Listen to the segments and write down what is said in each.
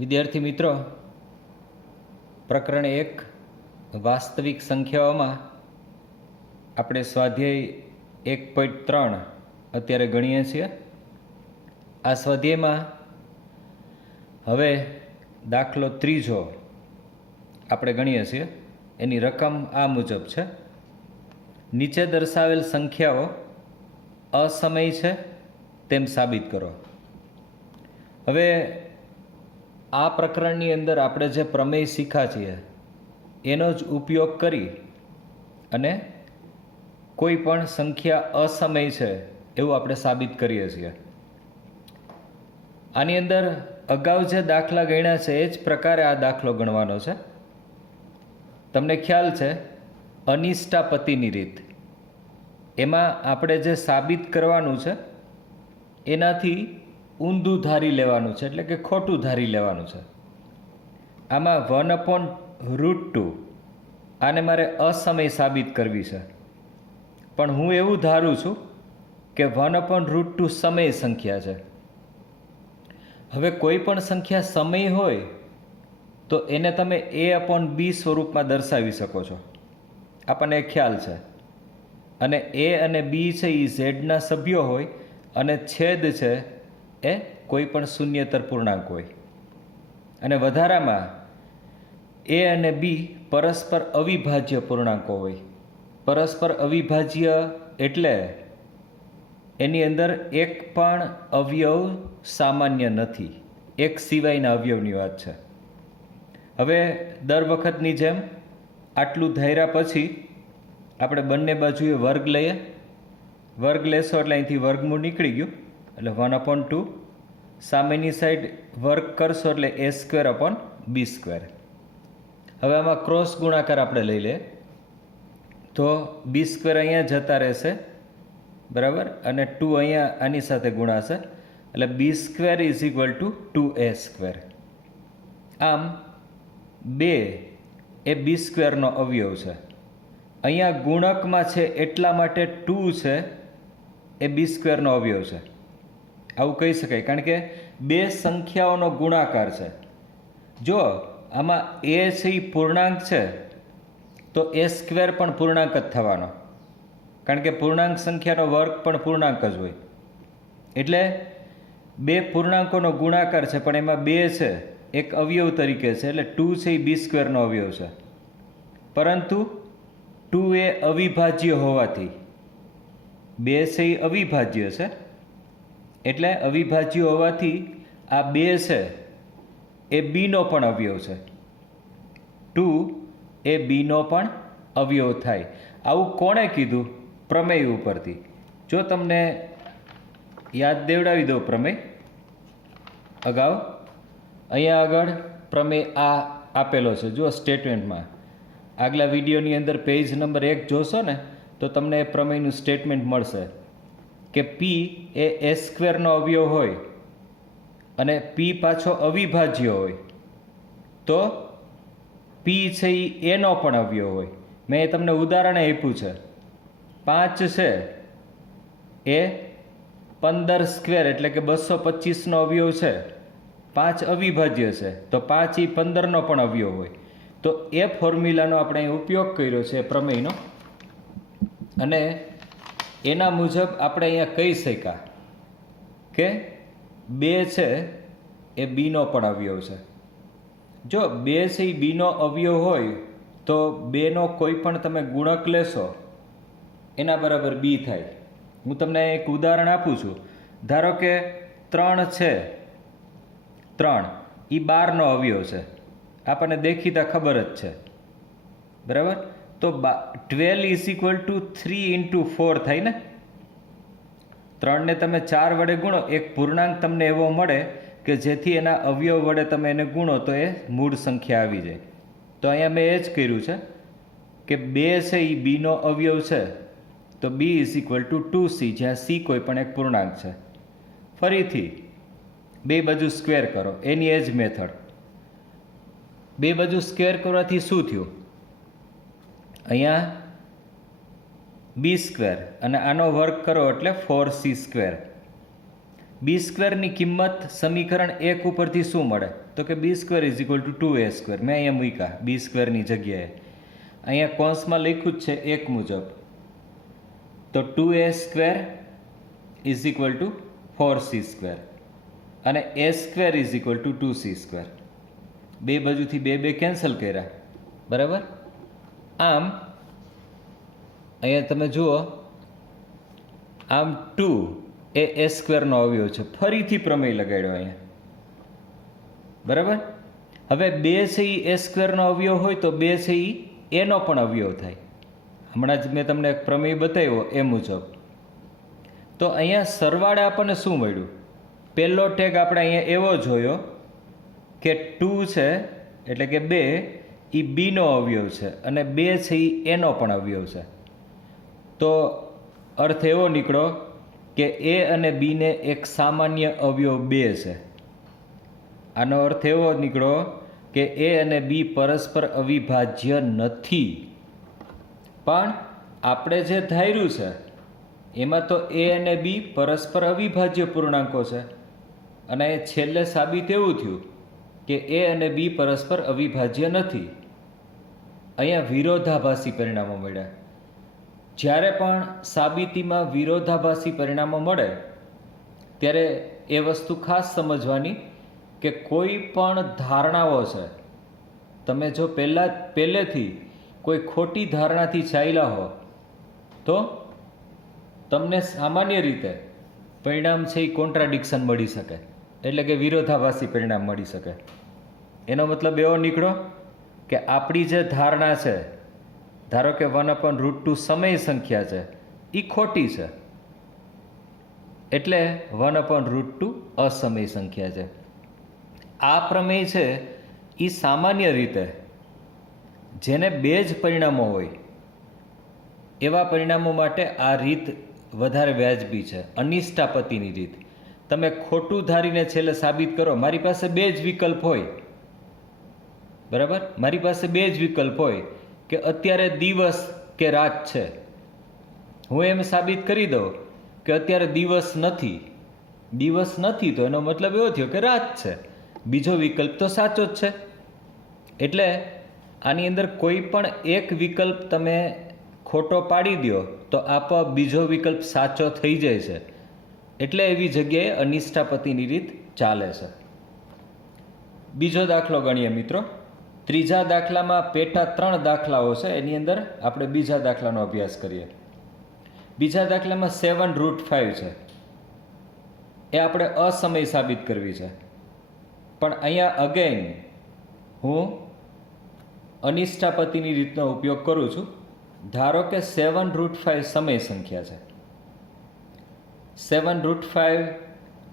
વિદ્યાર્થી મિત્રો, પ્રકરણ 1 વાસ્તવિક સંખ્યાઓમાં આપણે સ્વાધ્યાય 1.3 અત્યારે ગણીએ છીએ. આ સ્વાધ્યાયમાં હવે દાખલો ત્રીજો આપણે ગણીએ છીએ. એની રકમ આ મુજબ છે. નીચે દર્શાવેલ સંખ્યાઓ અસમય છે તેમ સાબિત કરો. હવે આ પ્રકરણની અંદર આપણે જે પ્રમેય શીખ્યા છીએ એનો જ ઉપયોગ કરી અને કોઈ પણ સંખ્યા અસમય છે એવું આપણે સાબિત કરીએ છીએ. આની અંદર અગાઉ જે દાખલા ગણ્યા છે એ જ પ્રકારે આ દાખલો ગણવાનો છે. તમને ખ્યાલ છે અનિષ્ટાપતિની રીત, એમાં આપણે જે સાબિત કરવાનું છે એનાથી ઊંધું ધારી લેવાનું છે, એટલે કે ખોટું ધારી લેવાનું છે. આમાં 1/√2 આને મારે અસમય સાબિત કરવી છે, પણ હું એવું ધારું છું કે 1/√2 સમય સંખ્યા છે. હવે કોઈ પણ સંખ્યા સમય હોય તો એને તમે a/b સ્વરૂપમાં દર્શાવી શકો છો, આપણને એ ખ્યાલ છે. અને a અને b છે એ ઝેડના સભ્યો હોય અને છેદ છે એ કોઈ પણ શૂન્યેતર પૂર્ણાંક હોય. અને વધારામાં a અને b પરસ્પર અવિભાજ્ય પૂર્ણાંકો હોય. પરસ્પર અવિભાજ્ય એટલે એની અંદર એક પણ અવયવ સામાન્ય નથી, એક સિવાયના અવયવની વાત છે. હવે દર વખતની જેમ આટલું ધાર્યા પછી આપણે બંને બાજુએ વર્ગ લઈએ. વર્ગ લેશો એટલે અહીંથી વર્ગમૂળ નીકળી ગયું, એટલે 1/2. સામેની સાઈડ વર્ગ કરશો એટલે a²/b². હવે આમાં ક્રોસ ગુણાકાર આપણે લઈ લઈએ તો b² અહીંયા જતા રહેશે, બરાબર, અને 2 અહીંયા આની સાથે ગુણાશે, એટલે b² = 2a². આમ 2 એ b² નો અવયવ છે. અહીંયા ગુણકમાં છે એટલા માટે 2 છે એ b² નો અવયવ છે, આવું કહી શકાય, કારણ કે બે સંખ્યાઓનો ગુણાકાર છે. જો આમાં a છે એ પૂર્ણાંક છે તો a² પણ પૂર્ણાંક જ થવાનો, કારણ કે પૂર્ણાંક સંખ્યાનો વર્ગ પણ પૂર્ણાંક જ હોય. એટલે બે પૂર્ણાંકોનો ગુણાકાર છે, પણ એમાં 2 છે એક અવયવ તરીકે છે, એટલે 2 છે એ b² નો અવયવ છે. પરંતુ 2 એ અવિભાજ્ય હોવાથી, 2 છે એ અવિભાજ્ય છે, એટલે અવિભાજ્ય હોવાથી આ 2 છે એ બીનો પણ અવયવ છે. 2 એ બીનો પણ અવયવ થાય. આવું કોણે કીધું? પ્રમેય ઉપરથી. જો તમને યાદ દેવડાવી દો પ્રમેય અગાઉ, અહીંયા આગળ પ્રમેય આ આપેલો છે. જુઓ સ્ટેટમેન્ટમાં, આગલા વિડીયોની અંદર પેજ નંબર 1 જોશો ને તો તમને એ પ્રમેયનું સ્ટેટમેન્ટ મળશે કે p એ a² નો અવયવ હોય અને p પાછો અવિભાજ્ય હોય તો p છે એ એનો પણ અવયવ હોય. મેં તમને ઉદાહરણ આપ્યું છે. 5 છે એ 15² એટલે કે 225 નો અવયવ છે. 5 અવિભાજ્ય છે તો 5 એ 15 નો પણ અવયવ હોય. તો એ ફોર્મ્યુલાનો આપણે અહીં ઉપયોગ કર્યો છે પ્રમેયનો, અને એના મુજબ આપણે અહીંયા કહી શક્યા કે 2 છે એ બીનો પણ અવયવ છે. જો 2 છે એ બીનો અવયવ હોય તો 2નો કોઈ પણ તમે ગુણક લેશો એના બરાબર b થાય. હું તમને એક ઉદાહરણ આપું છું. ધારો કે 3 છે, 3 એ 12 નો અવયવ છે, આપણને દેખીતા ખબર જ છે, બરાબર. તો 12 = 3 × 4 થાય ને. 3 ને તમે 4 વડે ગુણો, એક પૂર્ણાંક તમને એવો મળે કે જેથી એના અવયવ વડે તમે એને ગુણો તો એ મૂળ સંખ્યા આવી જાય. તો અહીંયા મેં એ જ કર્યું છે કે 2 છે એ બીનો અવયવ છે તો b = 2c, જ્યાં c કોઈ પણ એક પૂર્ણાંક છે. ફરીથી બે બાજુ સ્ક્વેર કરો, એની એ જ મેથડ. બે બાજુ સ્ક્વેર કરવાથી શું થયું? અહીંયા b² અને આનો વર્ગ કરો એટલે 4c². બી સ્ક્વેરની કિંમત સમીકરણ 1 ઉપરથી શું મળે? તો કે B square is equal to 2a². મેં અહીંયા મૂક્યા બી સ્ક્વેરની જગ્યાએ. અહીંયા કૌંસમાં લખ્યું જ છે 1 મુજબ. તો 2a² is equal two 4c². અને a² is equal two 2c². બે બાજુથી બે કેન્સલ કર્યા, બરાબર. આમ અહીંયા તમે જુઓ, આમ 2 એ a² નો અવયવ છે. ફરીથી પ્રમેય લગાડ્યો અહીંયા, બરાબર. હવે 2 છે એ a² નો અવયવ હોય તો 2 છે એ એનો પણ અવયવ થાય. હમણાં જ મેં તમને એક પ્રમેય બતાવ્યો એ મુજબ. તો અહીંયા સરવાળે આપણને શું મળ્યું? પહેલો ટેગ આપણે અહીંયા એવો જોયો કે 2 છે એટલે કે 2 એ બીનો અવયવ છે અને 2 છે એ એનો પણ અવયવ છે. તો અર્થ એવો નીકળો કે એ અને બીને એક સામાન્ય અવયવ 2 છે. આનો અર્થ એવો નીકળો કે એ અને બી પરસ્પર અવિભાજ્ય નથી. પણ આપણે જે ધાર્યું છે એમાં તો એ અને બી પરસ્પર અવિભાજ્ય પૂર્ણાંકો છે, અને છેલ્લે સાબિત એવું થયું કે એ અને બી પરસ્પર અવિભાજ્ય નથી. અહીંયા વિરોધાભાસી પરિણામો મળ્યા. જ્યારે પણ સાબિતીમાં વિરોધાભાસી પરિણામો મળે ત્યારે એ વસ્તુ ખાસ સમજવાની કે કોઈ પણ ધારણાઓ છે, તમે જો પહેલેથી કોઈ ખોટી ધારણાથી ચાલ્યા હો તો તમને સામાન્ય રીતે પરિણામ છે એ કોન્ટ્રાડિક્શન મળી શકે, એટલે કે વિરોધાભાસી પરિણામ મળી શકે. એનો મતલબ એવો નીકળો કે આપણી જે ધારણા છે, ધારો કે 1/√2 સમય સંખ્યા છે, એ ખોટી છે, એટલે 1/√2 અસમય સંખ્યા છે. આ પ્રમેય છે એ સામાન્ય રીતે જેને બે જ પરિણામો હોય એવા પરિણામો માટે આ રીત વધારે વ્યાજબી છે. અનિષ્ટાપતિની રીત. તમે ખોટું ધારીને છેલ્લે સાબિત કરો, મારી પાસે બે જ વિકલ્પ હોય, બરાબર. મારી પાસે બે જ વિકલ્પ હોય કે અત્યારે દિવસ કે રાત છે. હું એમ સાબિત કરી દઉં કે અત્યારે દિવસ નથી. દિવસ નથી તો એનો મતલબ એવો થયો કે રાત છે. બીજો વિકલ્પ તો સાચો જ છે. એટલે આની અંદર કોઈ પણ એક વિકલ્પ તમે ખોટો પાડી દો તો આપોઆપ બીજો વિકલ્પ સાચો થઈ જાય છે. એટલે એવી જગ્યાએ અનિષ્ટાપતિની રીત ચાલે છે. બીજો દાખલો ગણીએ મિત્રો. ત્રીજા દાખલામાં પેટા 3 દાખલાઓ છે, એની અંદર આપણે બીજા દાખલાનો અભ્યાસ કરીએ. બીજા દાખલામાં 7√5 છે. એ આપણે અસમય સાબિત કરવી છે. પણ અહીંયા અગેન હું અનિષ્ટાપતિની રીતનો ઉપયોગ કરું છું. ધારો કે 7√5 સમય સંખ્યા છે. 7√5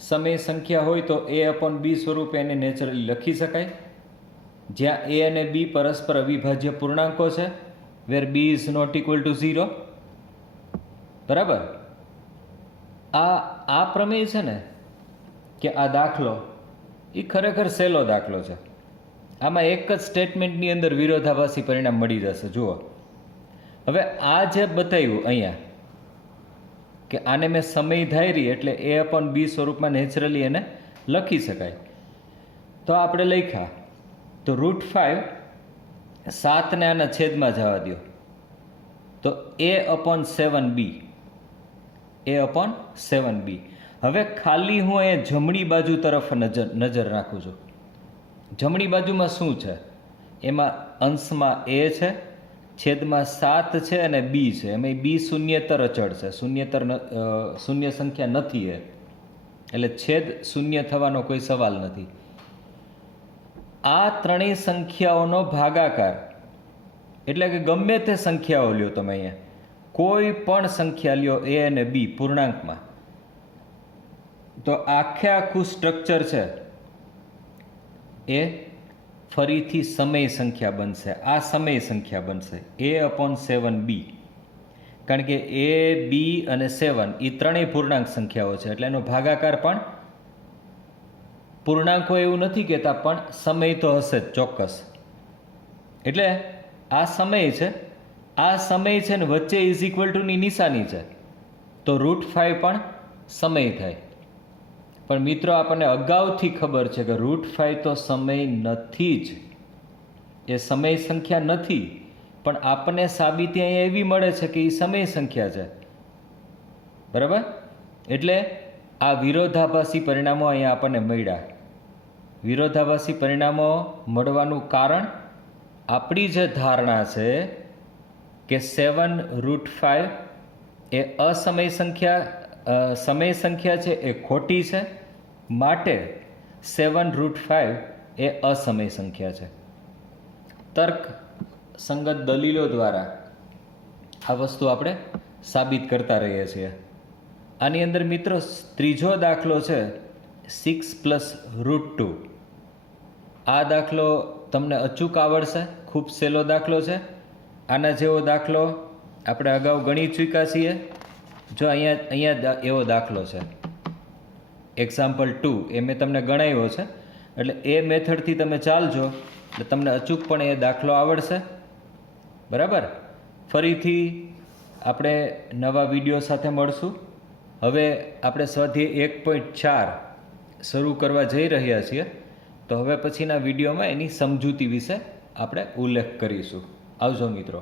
સમય સંખ્યા હોય તો a/b સ્વરૂપે એને નેચરલી લખી શકાય, જ્યાં a અને b પરસ્પર અવિભાજ્ય પૂર્ણાંકો છે, where b is not equal to 0. બરાબર. આ પ્રમેય છે ને કે આ દાખલો એ ખરેખર સહેલો દાખલો છે. આમાં એક જ સ્ટેટમેન્ટની અંદર વિરોધાભાસી પરિણામ મળી જશે. જુઓ, હવે આ જે બતાવ્યું અહીંયા કે આને મેં સમય ધારી એટલે a/b સ્વરૂપમાં નેચરલી એને લખી શકાય. તો આપણે લખ્યા તો √5 7ને આના છેદમાં જવા દો તો a/7b. a/7b. હવે ખાલી હું અહીંયા જમણી બાજુ તરફ નજર રાખું છું. જમણી બાજુમાં શું છે? એમાં અંશમાં a છે, છેદમાં 7 છે અને b છે. એમાં b શૂન્યતર અચળ છે, શૂન્ય સંખ્યા નથી એ, એટલે છેદ શૂન્ય થવાનો કોઈ સવાલ નથી. આ ત્રણેય સંખ્યાઓનો ભાગાકાર એટલે કે ગમે તે સંખ્યાઓ લ્યો તમે, અહીંયા કોઈ પણ સંખ્યા લ્યો a અને b પૂર્ણાંકમાં, તો આખું સ્ટ્રક્ચર છે એ ફરીથી સમય સંખ્યા બનશે. આ સમય સંખ્યા બનશે a/7b. કારણ કે a, b અને 7 એ ત્રણેય પૂર્ણાંક સંખ્યાઓ છે, એટલે એનો ભાગાકાર પણ પૂર્ણાંકો એવું નથી કહેતા, પણ સમય તો હશે જ ચોક્કસ. એટલે આ સમય છે, આ સમય છે ને વચ્ચે ઇઝ ઇક્વલ ટુની નિશાની છે, તો √5 પણ સમય થાય. પણ મિત્રો આપણને અગાઉથી ખબર છે કે √5 તો સમય નથી જ, એ સમય સંખ્યા નથી, પણ આપણને સાબિતી અહીંયા એવી મળે છે કે એ સમય સંખ્યા છે. બરાબર? એટલે આ વિરોધાભાસી પરિણામો અહીંયા આપણને મળ્યા. વિરોધાભાસી પરિણામો મળવાનું કારણ આપણી જે ધારણા છે કે 7√5 એ અસમય સંખ્યા સમય સંખ્યા છે એ ખોટી છે, માટે 7√5 એ અસમય સંખ્યા છે. તર્ક સંગત દલીલો દ્વારા આ વસ્તુ આપણે સાબિત કરતા રહીએ છીએ. આની અંદર મિત્રો ત્રીજો દાખલો છે 6 + √2. આ દાખલો તમને અચૂક આવડશે, ખૂબ સહેલો દાખલો છે. આના જેવો દાખલો આપણે અગાઉ ગણી ચૂક્યા છીએ. જો અહીંયા એવો દાખલો છે એક્ઝામ્પલ 2, એ મેં તમને ગણાવ્યો છે, એટલે એ મેથડથી તમે ચાલજો એટલે તમને અચૂકપણે એ દાખલો આવડશે. બરાબર? ફરીથી આપણે નવા વિડીયો સાથે મળશું. હવે આપણે સ્વાધ્યાય 1.4 શરૂ કરવા જઈ રહ્યા છીએ, તો હવે પછીના વિડીયોમાં એની સમજૂતી વિશે આપણે ઉલ્લેખ કરીશું. આવજો મિત્રો.